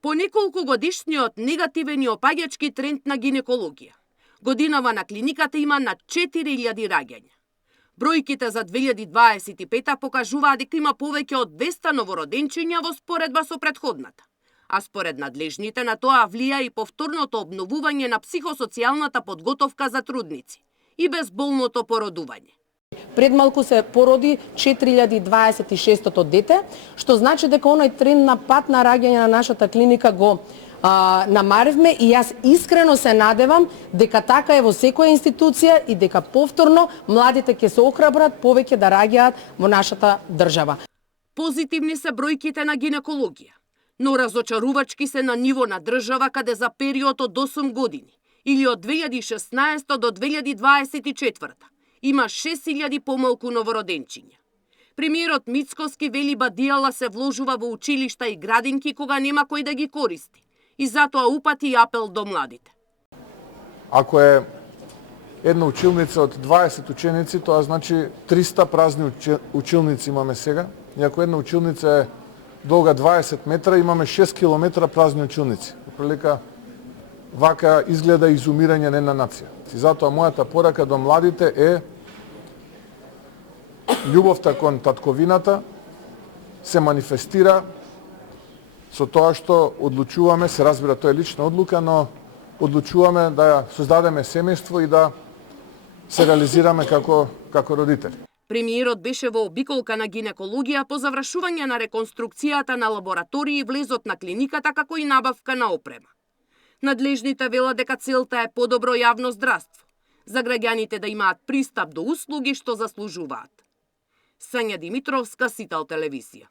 По неколку годишниот негативен и опаѓачки тренд на гинекологија, годинава на клиниката има над 4000 раѓања. Бројките за 2025 покажуваат дека има повеќе од 200 новороденчиња во споредба со претходната. А според надлежните на тоа влија и повторното обновување на психосоцијалната подготовка за трудници и безболното породување. Предмалку се породи 4026-тото дете, што значи дека оној тренд на пат на раѓање на нашата клиника го намаривме и јас искрено се надевам дека така е во секоја институција и дека повторно младите ќе се охрабрат повеќе да раѓаат во нашата држава. Позитивни се бројките на гинекологија, но разочарувачки се на ниво на држава каде за период од 8 години или од 2016 до 2024 има 6000 помалку новороденчиња. Премиерот Мицкоски вели бадијала се вложува во училишта и градинки кога нема кој да ги користи и затоа упати апел до младите. Ако е една училница од 20 ученици, тоа значи 300 празни училници имаме сега. И ако една училница е долга 20 метра, имаме 6 километра празни училници. Прилика вака изгледа изумирање на една нација. И затоа мојата порака до младите е љубовта кон татковината се манифестира со тоа што одлучуваме, се разбира тоа е лична одлука, но одлучуваме да создадеме семејство и да се реализираме како родители. Премиерот беше во обиколка на гинекологија по завршување на реконструкцијата на лаборатории и влезот на клиниката како и набавка на опрема. Надлежните велат дека целта е подобро јавно здравство, за граѓаните да имаат пристап до услуги што заслужуваат. Сања Димитровска, Сител телевизија.